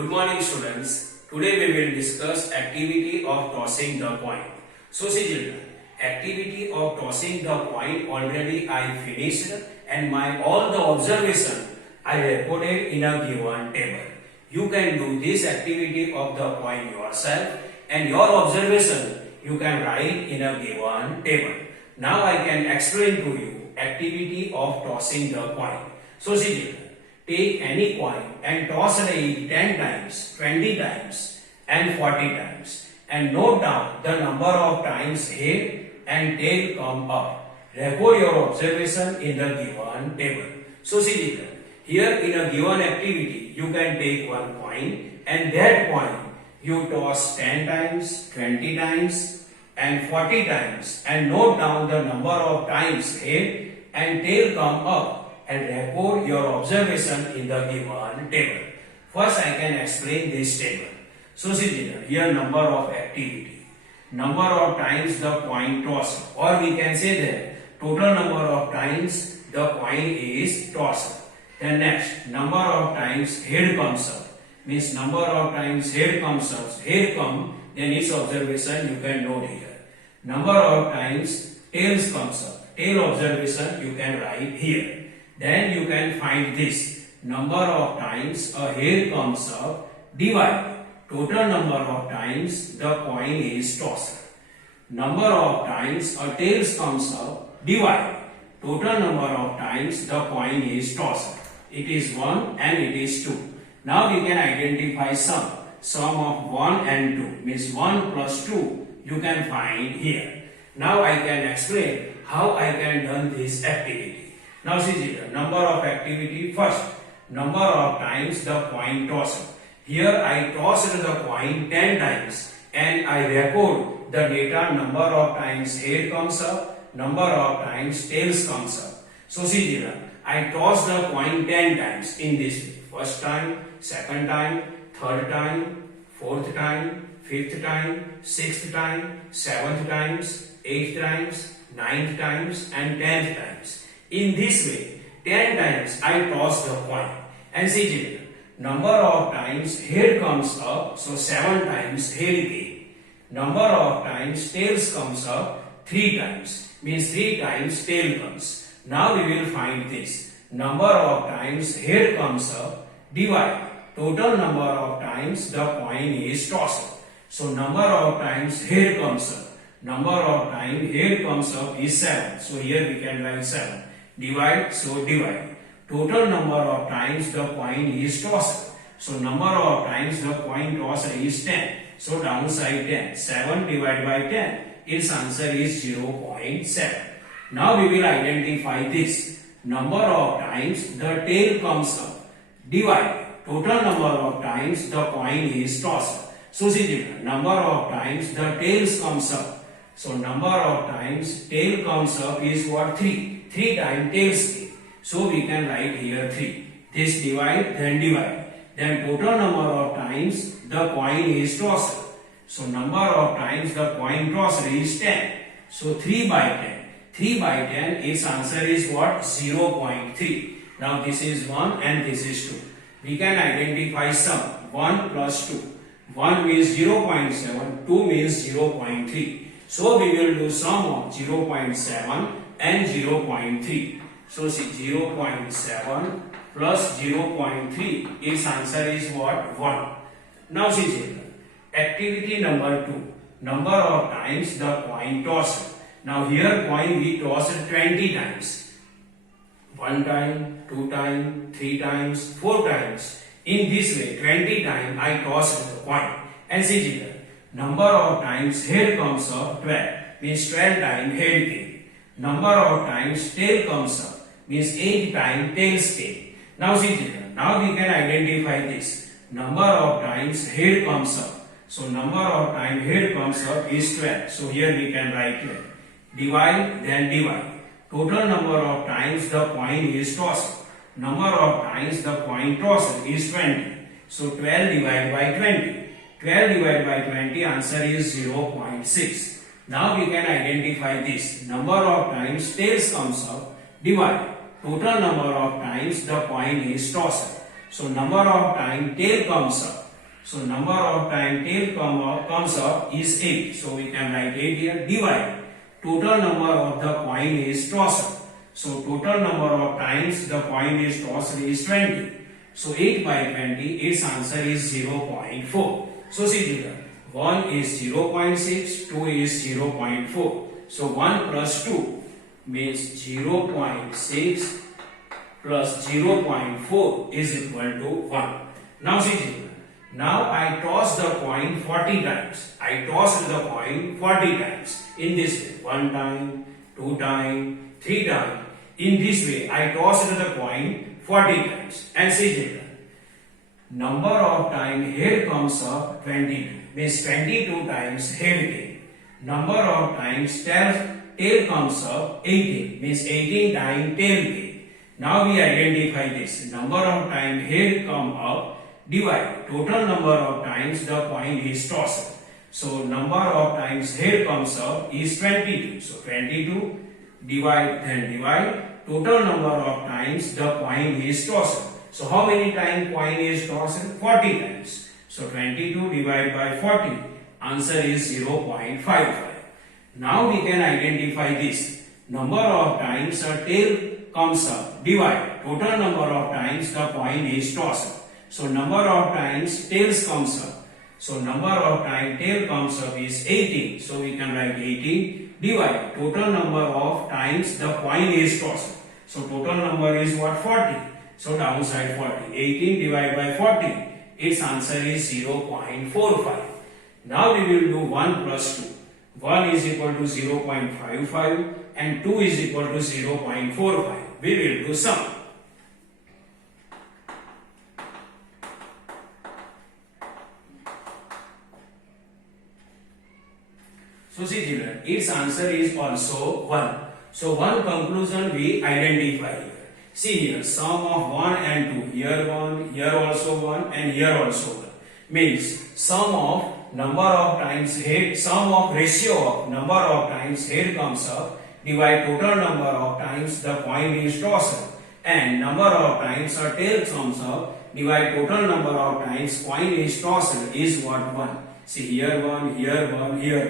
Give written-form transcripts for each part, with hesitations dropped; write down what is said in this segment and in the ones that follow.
Good morning students. Today we will discuss activity of tossing the coin. So see children, activity of tossing the coin already I finished and my all the observation I recorded in a given table. You can do this activity of the coin yourself and your observation you can write in a given table. Now I can explain to you activity of tossing the coin. So see children, take any coin and toss it 10 times, 20 times and 40 times and note down the number of times head and tail come up. Record your observation in the given table. So see children, here in a given activity you can take one coin and that coin you toss 10 times, 20 times and 40 times and note down the number of times head and tail come up and record your observation in the given table. First I can explain this table. So see children, here number of activity, number of times the coin tossed, or we can say that total number of times the coin is tossed. Then next, number of times head comes up, means number of times head comes up, head come, then its observation you can note here. Number of times tails comes up, tail observation you can write here. Then you can find this number of times a head comes up, divide total number of times the coin is tossed. Number of times a tails comes up, divide total number of times the coin is tossed. It is 1 and it is 2. Now we can identify sum. Sum of 1 and 2 means 1 plus 2 you can find here. Now I can explain how I can done this activity. Now see the number of activity. First, number of times the coin tossed. Here I tossed the coin 10 times and I record the data number of times head comes up, number of times tails comes up. So see the I tossed the coin 10 times in this way. First time, second time, third time, fourth time, fifth time, sixth time, seventh times, eighth times, ninth times and 10th times. In this way, 10 times I toss the coin and see children, number of times head comes up, so 7 times head came. Number of times tails comes up 3 times, means 3 times tail comes. Now we will find this. Number of times head comes up, divide total number of times the coin is tossed. So number of times head comes up, number of times head comes up is 7. So here we can write 7. Divide, so divide. Total number of times the coin is tossed. So number of times the coin tossed is 10. So downside 10. 7 divided by 10. Its answer is 0.7. Now we will identify this. Number of times the tail comes up. Divide. Total number of times the coin is tossed. So see the number of times the tails comes up. So number of times tail comes up is what? 3. 3 times tails came. So we can write here 3. This divide, then divide. Then total number of times the coin is tossed. So number of times the coin tossed is 10. So 3 by 10. 3 by 10, its answer is what? 0.3. Now this is 1 and this is 2. We can identify sum. 1 plus 2. 1 means 0.7, 2 means 0.3. So we will do sum of 0.7 and 0.3. So see 0.7 plus 0.3, its answer is what? 1. Now see children, activity number 2, number of times the coin tossed. Now here coin we tossed 20 times. 1 time, 2 times, 3 times, 4 times. In this way 20 times I tossed the coin. And see children, number of times head comes up 12, means 12 times head came. Number of times tail comes up, means 8 times tails came. Now see children, now we can identify this. Number of times head comes up. So number of times head comes up is 12. So here we can write 12. Divide, then divide. Total number of times the coin is tossed. Number of times the coin tossed is 20. So 12 divided by 20. 12 divided by 20, answer is 0.6. Now we can identify this. Number of times tails comes up, divide total number of times the coin is tossed. So number of times tail comes up. So number of time tail comes up is 8. So we can write 8 here. Divide. Total number of the coin is tossed. So total number of times the coin is tossed is 20. So 8 by 20, its answer is 0.4. So see here, 1 is 0.6, 2 is 0.4. So 1 plus 2 means 0.6 plus 0.4 is equal to 1. Now see here, now I toss the coin 40 times. I tossed the coin 40 times in this way. 1 time, 2 times, 3 times. In this way, I tossed the coin 40 times. And see here, number of time head comes up 22. Means 22 times head came. Number of times tail comes up 18. Means 18 times tail came. Now we identify this. Number of time head come up, divide. Total number of times the coin is tossed. So number of times head comes up is 22. So 22 divide then divide. Total number of times the coin is tossed. So how many times coin is tossed? 40 times. So 22 divided by 40. Answer is 0.55. Now we can identify this. Number of times a tail comes up. Divide. Total number of times the coin is tossed. So number of times tails comes up. So number of times tail comes up is 18. So we can write 18. Divide. Total number of times the coin is tossed. So total number is what? 40. So downside 40. 18 divided by 40. Its answer is 0.45. Now we will do 1 plus 2. 1 is equal to 0.55 and 2 is equal to 0.45. We will do sum. So see children, its answer is also 1. So one conclusion we identify here. See here, sum of 1 and 2. Here 1, here also 1 and here also 1. Means sum of number of times head, sum of ratio of number of times head comes up, divide total number of times the coin is tossed, and number of times a tail comes up, divide total number of times coin is tossed is what? 1. See here 1, here 1, here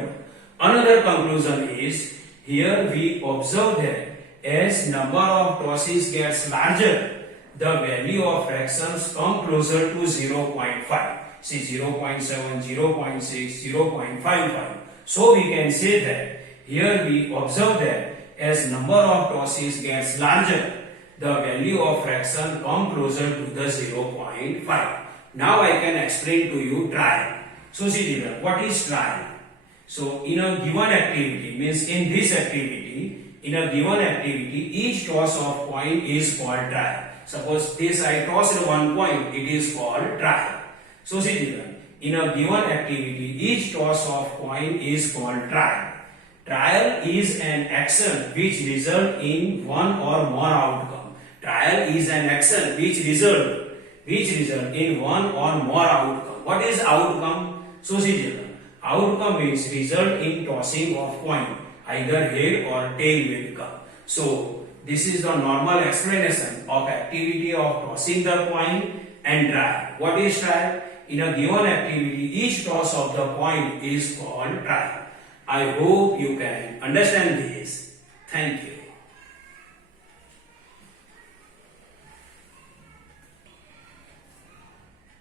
1. Another conclusion is, here we observe that as number of tosses gets larger, the value of fractions come closer to 0.5. See 0.7, 0.6, 0.55. So we can say that here we observe that as number of tosses gets larger, the value of fraction come closer to the 0.5. Now I can explain to you trial. So see children, what is trial? So in a given activity, means in this activity, in a given activity, each toss of coin is called trial. Suppose this I tossed one coin, it is called trial. So see children, in a given activity, each toss of coin is called trial. Trial is an action which result in one or more outcome. Trial is an action which result in one or more outcome. What is outcome? So see children, outcome means result in tossing of coin, either head or tail will come. So this is the normal explanation of activity of tossing the coin and trial. What is trial? In a given activity, each toss of the coin is called trial. I hope you can understand this. Thank you.